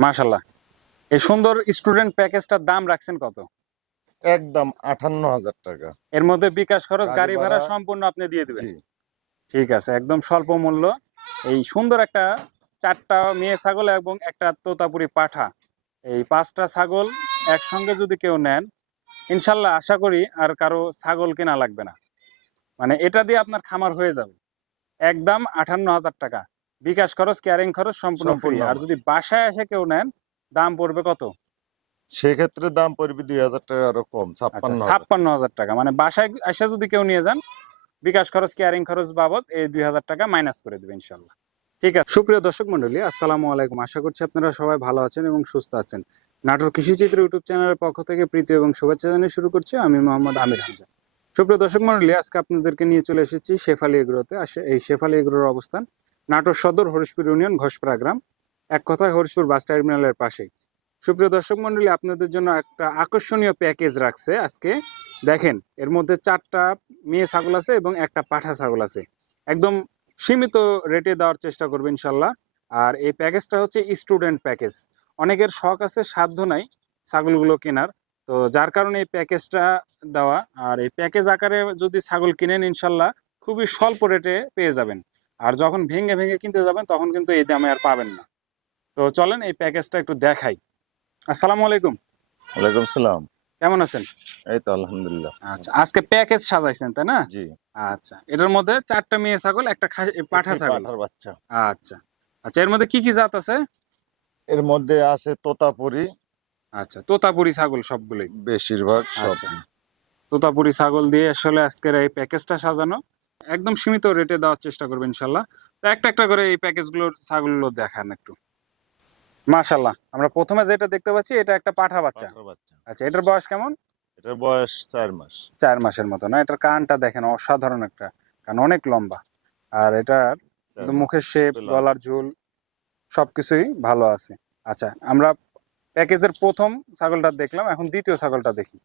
মাশাল্লাহ এই সুন্দর স্টুডেন্ট প্যাকেজটার দাম রাখছেন কত? একদম আটান্ন হাজার টাকা। এর মধ্যে বিকাশ খরচ গাড়ি ভাড়া- সম্পূর্ণ আপনি দিয়ে দেবেন। ঠিক আছে একদম স্বল্প মূল্য। এই সুন্দর একটা চারটা মেয়ে ছাগল এবং একটা তোতাপুরি পাঠা। এই পাঁচটা ছাগল একসঙ্গে যদি কেউ নেন ইনশাল্লাহ আশা করি আর কারও ছাগল কেনা লাগবে না। মানে এটা দিয়ে আপনার খামার হয়ে যাবে। একদম আটান্ন হাজার টাকা। বিকাশ খরচ ক্যারিং খরচ সম্পূর্ণ ফ্রি আর যদি বাসায় এসে কেউ নেন দাম পড়বে কত? সেক্ষেত্রে দাম পড়বে দুই হাজার টাকা আরও কম আচ্ছা ছাপ্পান্ন। ছাপ্পান্ন হাজার টাকা। মানে বাসায় এসে যদি কেউ নিয়ে যান বিকাশ খরচ ক্যারিং খরচ বাবদ এই দুই হাজার টাকা মাইনাস করে দেবে ইনশাল্লাহ। ঠিক আছে? সুপ্রিয় দর্শক মন্ডলী আসসালামু আলাইকুম। আশা করছি আপনারা সবাই ভালো আছেন এবং সুস্থ আছেন। নাটোর কৃষিচিত্র ইউটিউব চ্যানেলের পক্ষ থেকে প্রীতি এবং শুভেচ্ছা জানিয়ে শুরু করছি। আমি মোহাম্মদ আমির হামজা। সুপ্রিয় দর্শক মন্ডলী আজকে আপনাদেরকে নিয়ে চলে এসেছি শেফালি এগ্রোতে। আসে এই শেফালি এগ্রোর অবস্থান নাটোর সদর হরিশপুর ইউনিয়ন ঘোষপাড়া গ্রাম। এক কথায় হরিশপুর বাস টার্মিনালের পাশেই। সুপ্রিয় দর্শক মন্ডলী, আপনাদের জন্য একটা আকর্ষণীয় প্যাকেজ রাখছে আজকে। দেখেন, এর মধ্যে চারটা মেয়ে ছাগল আছে এবং একটা পাঠা ছাগল আছে। একদম সীমিত রেটে দেওয়ার চেষ্টা করবে ইনশাল্লাহ। আর এই প্যাকেজটা হচ্ছে স্টুডেন্ট প্যাকেজ। অনেকের শখ আছে, সাধ্য নাই ছাগলগুলো কেনার। তো যার কারণে এই প্যাকেজটা দেওয়া। আর এই প্যাকেজ আকারে যদি ছাগল কিনেন ইনশাল্লাহ খুবই স্বল্প রেটে পেয়ে যাবেন। আর যখন ভেঙে ভেঙে কিনতে যাবেন তখন কিন্তু এই দামে আর পাবেন না। তো চলেন এই প্যাকেজটা একটু দেখাই। আসসালামু আলাইকুম। ওয়ালাইকুম সালাম। কেমন আছেন? এই তো আলহামদুলিল্লাহ। আচ্ছা আজকে প্যাকেজ সাজাইছেন তাই না? জি। আচ্ছা এটার মধ্যে চারটা মেয়ে ছাগল একটা পাঠা ছাগল। পাঠার বাচ্চা। আচ্ছা আচ্ছা এর মধ্যে কি কি জাত আছে? এর মধ্যে আছে তোতাপুরি। আচ্ছা তোতাপুরি ছাগল সবগুলোই। বেশিরভাগ সব আচ্ছা। তোতাপুরি ছাগল দিয়ে আসলে আজকের এই প্যাকেজটা সাজানো। একদম সীমিত রেটে দেওয়ার চেষ্টা করবেন ইনশাল্লাহ। তো একটা একটা করে এই প্যাকেজগুলোর ছাগলগুলো দেখান একটু। মাশাল্লাহ আমরা প্রথমে যেটা দেখতে পাচ্ছি এটা একটা পাঠা বাচ্চা। আচ্ছা এটার বয়স কেমন? এটার বয়স চার মাস। চার মাসের মতো না? এটার কানটা দেখেন অসাধারণ একটা কান অনেক লম্বা। আর এটার। মুখের শেপ. গলার ঝুল সবকিছুই ভালো আছে। আচ্ছা আমরা প্যাকেজের প্রথম ছাগলটা দেখলাম এখন দ্বিতীয় ছাগলটা দেখি।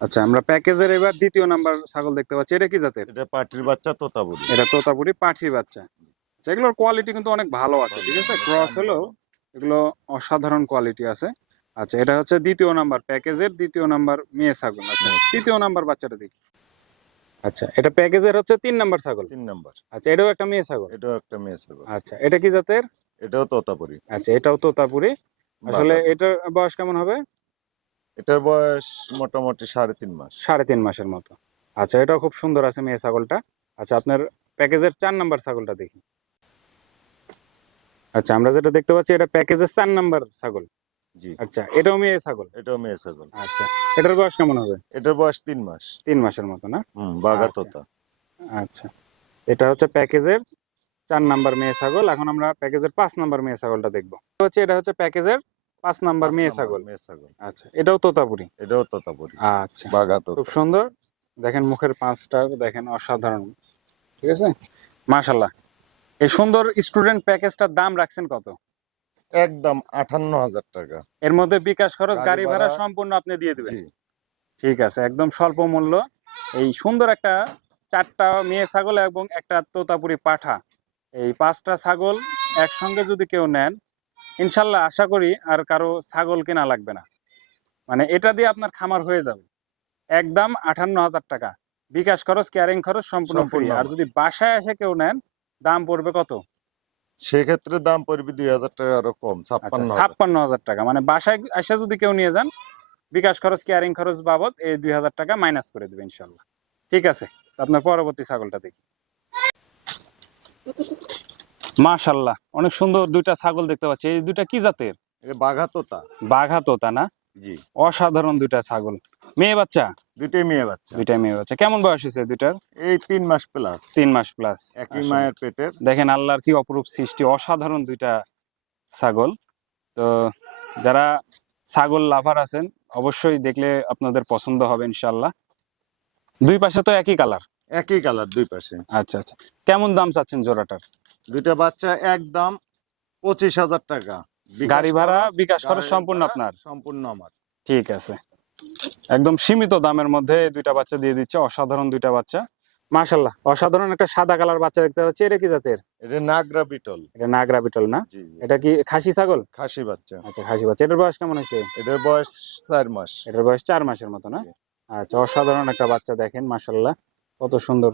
আচ্ছা আমরা প্যাকেজের এবার দ্বিতীয় নাম্বার ছাগল দেখতে পাচ্ছি। এটা কি জাতের? এটা পাটির বাচ্চা তোতাপুরি। এটা তোতাপুরি পাঠির বাচ্চা। আচ্ছা, এগুলোর কোয়ালিটি কিন্তু অনেক ভালো আছে ঠিক আছে? ক্রস হলেও এগুলো অসাধারণ কোয়ালিটি আছে। আচ্ছা এটা হচ্ছে দ্বিতীয় নাম্বার প্যাকেজের দ্বিতীয় নাম্বার মেয়ে ছাগল। আচ্ছা তৃতীয় নাম্বার বাচ্চাটা দেখি। আচ্ছা এটা প্যাকেজের হচ্ছে তিন নাম্বার ছাগল। তিন নাম্বার। আচ্ছা এটাও একটা মেয়ে ছাগল? এটাও একটা মেয়ে ছাগল। আচ্ছা এটা কি জাতের? এটাও তোতাপুরি। আচ্ছা এটাও তোতাপুরি। আসলে। এটার বয়স কেমন হবে? এটার বয়স মোটামুটি সাড়ে তিন মাস। সাড়ে তিন মাসের মতো। আচ্ছা এটাও খুব সুন্দর আছে মেয়ে ছাগলটা। আচ্ছা আপনার প্যাকেজের চার নাম্বার ছাগলটা দেখি। আচ্ছা আমরা যেটা দেখতে পাচ্ছি এটা প্যাকেজের চার নাম্বার ছাগল। জি। আচ্ছা এটাও মেয়ে ছাগল? এটাও মেয়ে ছাগল। আচ্ছা এটার বয়স কেমন হবে? এটার বয়স তিন মাস। তিন মাসের মতো না? হুম বাঘা আচ্ছা। তোতা আচ্ছা। এটা হচ্ছে প্যাকেজের চার নাম্বার মেয়ে ছাগল। এখন আমরা প্যাকেজের পাঁচ নাম্বার মেয়ে ছাগলটা দেখব। হচ্ছে এটা হচ্ছে প্যাকেজের পাঁচ নাম্বার মেয়ে ছাগল? মেয়ে ছাগল। আচ্ছা এটাও তোতাপুরি? এটাও তোতাপুরি। আচ্ছা বাঘা খুব সুন্দর। দেখেন মুখের পাঁচটা দেখেন অসাধারণ। ঠিক আছে? মাশাল্লাহ এই সুন্দর স্টুডেন্ট প্যাকেজটার দাম রাখছেন কত? একদম আটান্ন হাজার টাকা। এর মধ্যে বিকাশ খরচ গাড়ি ভাড়া সম্পূর্ণ আপনি দিয়ে দিবেন। ঠিক আছে একদম স্বল্প মূল্য। এই সুন্দর একটা চারটা মেয়ে ছাগল এবং একটা তোতাপুরি পাঠা। এই পাঁচটা ছাগল একসঙ্গে যদি কেউ নেন ইনশাল্লাহ আশা করি আর কারও ছাগল কেনা লাগবে না। মানে এটা দিয়ে আপনার খামার হয়ে যাবে। একদম আঠান্ন হাজার টাকা। বিকাশ খরচ ক্যারিং খরচ সম্পূর্ণ ফ্রি আর যদি বাসায় এসে কেউ নেন দাম পড়বে কত? সেক্ষেত্রে দাম পড়বে দুই হাজার টাকা আরও কম আচ্ছা ছাপ্পান্ন। ছাপ্পান্ন হাজার। টাকা। মানে বাসায় এসে যদি কেউ নিয়ে যান বিকাশ খরচ ক্যারিং খরচ বাবদ এই দুই হাজার টাকা মাইনাস করে দেবে ইনশাল্লাহ। ঠিক আছে আপনার পরবর্তী ছাগলটা দেখি। মাশাল্লাহ অনেক সুন্দর দুইটা ছাগল দেখতে পাচ্ছি। এই দুইটা কি জাতের? বাঘা তোতা বাঘা তোতা না? জি। অসাধারণ দুইটা ছাগল। মেয়ে বাচ্চা? দুইটাই মেয়ে বাচ্চা। দুইটা মেয়ে বাচ্চা। কেমন বয়স হয়েছে দুইটার? এই তিন মাস প্লাস তিন মাস প্লাস একই মায়ের পেটের। দেখেন আল্লাহর কি অপরূপ সৃষ্টি অসাধারণ দুইটা ছাগল। তো যারা ছাগল লাভার আছেন অবশ্যই দেখলে আপনাদের পছন্দ হবে ইনশাল্লাহ দুই পাশে তো একই কালার একই কালার দুই পাশে। আচ্ছা আচ্ছা। কেমন দাম চাচ্ছেন জোড়াটার? দুইটা বাচ্চা একদম পঁচিশ হাজার টাকা। গাড়ি ভাড়া, বিকাশ খরচ সম্পূর্ণ আপনার? সম্পূর্ণ আমার। ঠিক আছে। একদম সীমিত দামের মধ্যে দুইটা বাচ্চা দিয়ে দিচ্ছে অসাধারণ দুইটা বাচ্চা। মাশাল্লাহ অসাধারণ একটা সাদা কালার বাচ্চা দেখতে পাচ্ছি। এটা কি জাতের? এটা নাগরা বিটল। এটা নাগরা বিটল না। এটা কি খাসি ছাগল? খাসি বাচ্চা। আচ্ছা খাসি বাচ্চা। এটার বয়স কেমন হয়েছে? এটার বয়স চার মাস। এটার বয়স চার মাসের মতো না? আচ্ছা অসাধারণ একটা বাচ্চা দেখেন মাশাল্লাহ কত সুন্দর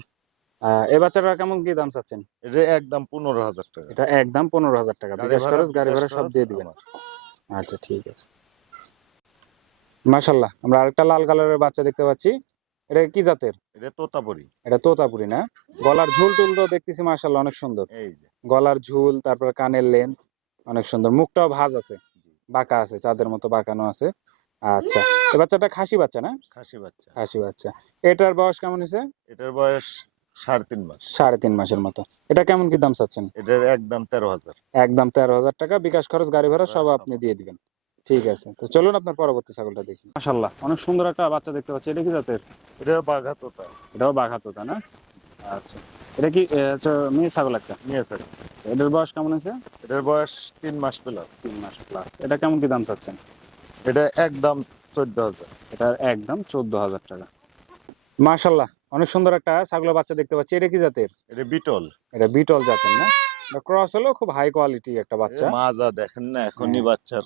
এই বাচ্চাটা কেমন কি দাম চাচ্ছেন? এটা একদম পনেরো হাজার টাকা। এটা একদম পনেরো হাজার টাকা। বিকাশ খরচ গাড়ি ভাড়া সব দিয়ে দিবেন। আচ্ছা ঠিক আছে। মাশাল্লাহ আমরা আরেকটা লাল কালারের বাচ্চা দেখতে পাচ্ছি। এটা কি জাতের? এটা তোতাপুরি। এটা তোতাপুরি না? গলার ঝুল টুল তো দেখতেছি মাশাল্লাহ অনেক সুন্দর। এই যে। গলার ঝুল তারপর কানের লেন্থ অনেক সুন্দর। মুখটাও ভাঁজ আছে বাঁকা আছে চাঁদের মতো বাঁকানো আছে। আচ্ছা এই বাচ্চাটা খাসি বাচ্চা না? খাসি বাচ্চা। খাসি বাচ্চা। এটার বয়স কেমন হয়েছে? এটার বয়স সাড়ে তিন মাস। সাড়ে তিন মাসের মতো। এটা কেমন কি দাম চাচ্ছেন? এটার একদম তেরো হাজার। একদম তেরো হাজার টাকা বিকাশ খরচ গাড়ি ভাড়া সব। আপনি দিয়ে দিবেন। ঠিক আছে তো চলুন আপনার পরবর্তী ছাগলটা দেখি। মাশাল্লাহ অনেক সুন্দর একটা বাচ্চা দেখতে পাচ্ছি। এটা কি জাতের? এটা বাঘা তোতা এটাও বাঘা তোতা না? আচ্ছা। এটা কি মেয়ে ছাগল একটা? নিয়ে ফেলে এটার বয়স কেমন আছে এটার বয়স তিন মাস প্লাস তিন মাস প্লাস এটা কেমন কি দাম চাচ্ছেন? এটা একদম চোদ্দ হাজার। এটা একদম চোদ্দ হাজার টাকা। মাশাল্লাহ অনেক সুন্দর একটা ছাগলের বাচ্চা দেখতে পাচ্ছি। এটা কি জাতের? এটা বিটল। এটা বিটল জাতের না? ক্রস হলো খুব হাই কোয়ালিটি একটা বাচ্চা। মাজা দেখেন না এখনই হ্যাঁ। বাচ্চার।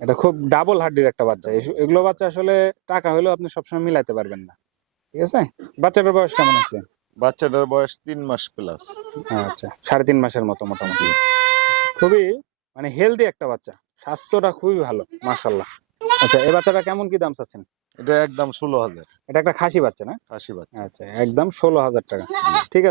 এটা খুব ডাবল হাড্ডির একটা বাচ্চা। এগুলো বাচ্চা আসলে টাকা হলেও আপনি সবসময় মিলাইতে পারবেন না। ঠিক আছে? বাচ্চাটার বয়স কেমন আছে? বাচ্চাটার বয়স তিন মাস প্লাস আচ্ছা সাড়ে তিন মাসের মতো মোটামুটি। খুবই মানে হেলদি একটা বাচ্চা। স্বাস্থ্যটা খুবই ভালো মাশাল্লাহ আচ্ছা এই বাচ্চাটা কেমন কি দাম চাচ্ছেন? এটা একদম ষোলো হাজার। এটা একটা খাসি বাচ্চা না? খাসি বাচ্চা। আচ্ছা একদম ষোলো হাজার টাকা। ঠিক আছে।